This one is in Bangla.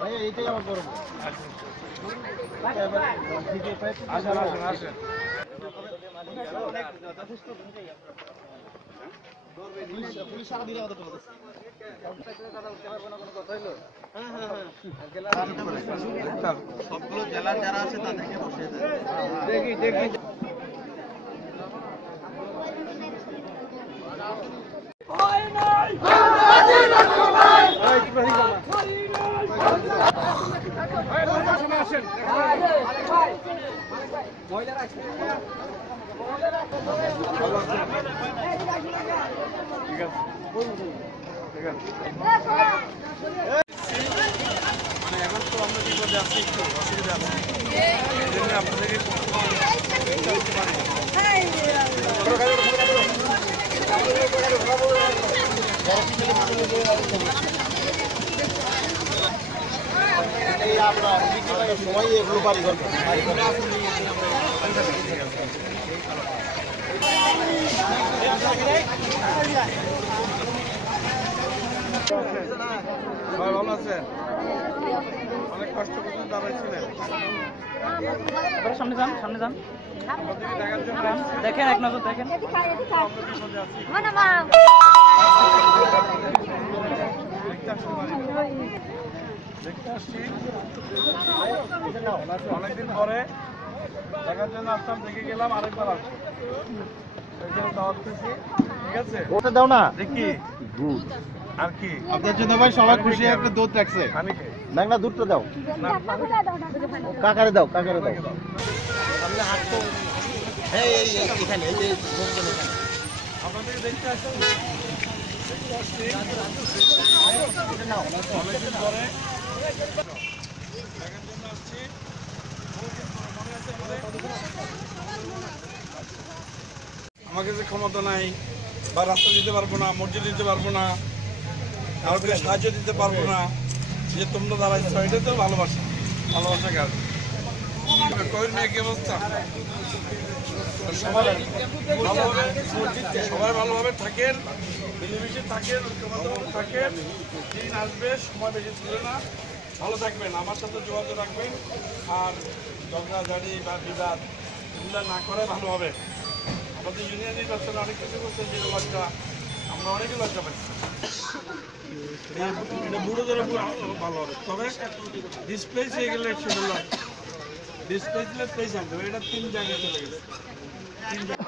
ভাইয়া এইটাই আমার বড় ভুল। আসেন আসেন আসেন। পুলিশ সারা দিনে আমাদের কোনো সবগুলো জেলার যারা আছে তাদেরকে বসিয়ে দেয়। দেখি দেখি মানে এখন তো আমরা বিপদে আছি, একটু অসুবিধা আছে, এই জন্য আপনাদেরকে সবাই এগুলো বাড়ি করবে। ভাই ভালো আছেন? অনেক কষ্ট করতে দাঁড়াইছিলেন, সামনে যান, সামনে যান, দেখার জন্য দেখেন, এক নজর দেখেন। বিপদে আছি। দেখতে আসছি অনেকদিন পরে, দেখার জন্য আসলাম, দেখে গেলাম, আরেকবার আসবো, এখানে দাওয়াত দিচ্ছি, ঠিক আছে? ওটা দাও না। দেখি আর কি আপনার জন্য ভাই সবাই খুশি, একটা দুধ রাখছে। আমি খাই না না, দুধটা দাও। না, কাকারে দাও, কাকারে দাও। সামনে হাত তো এখানে এই যে আপনাদেরকে দেখতে আসছি, দেখতে আসছি অনেকদিন পরে, দেখার জন্য আসছি। মনে আছে আমাকে যে ক্ষমতা নাই, বা রাস্তা দিতে পারবো না, মসজিদ দিতে পারবো না, কাউকে সাহায্য দিতে পারবো না, যে তোমরা দাঁড়াইছ, এটা তো ভালোবাসা, ভালোবাসা কাজ। কবির মেয়ে কি অবস্থা? সবাই ভালোভাবে থাকেন, মিলেমিশে থাকেন, ঐক্যবদ্ধভাবে থাকেন। দিন আসবে, সময় বেশি ছিল না, ভালো থাকবেন, আমার সাথে যোগাযোগ রাখবেন। আর ঝগড়াঝাড়ি বা বিবাদ এগুলো না করে ভালো হবে। আমাদের ইউনিয়ন নির্বাচনে অনেক কিছু করছে, যে লজ্জা, আমরা অনেকে লজ্জা পাচ্ছি। এটা বুড়ো ধরে ভালো হবে, তবে ডিসপ্লেস হয়ে গেলে সেটা লয়, ডিসপ্লেস দিলে প্লেস আনতে হবে। এটা 3 জায়গায় চলে গেছে, 3 জায়গায়।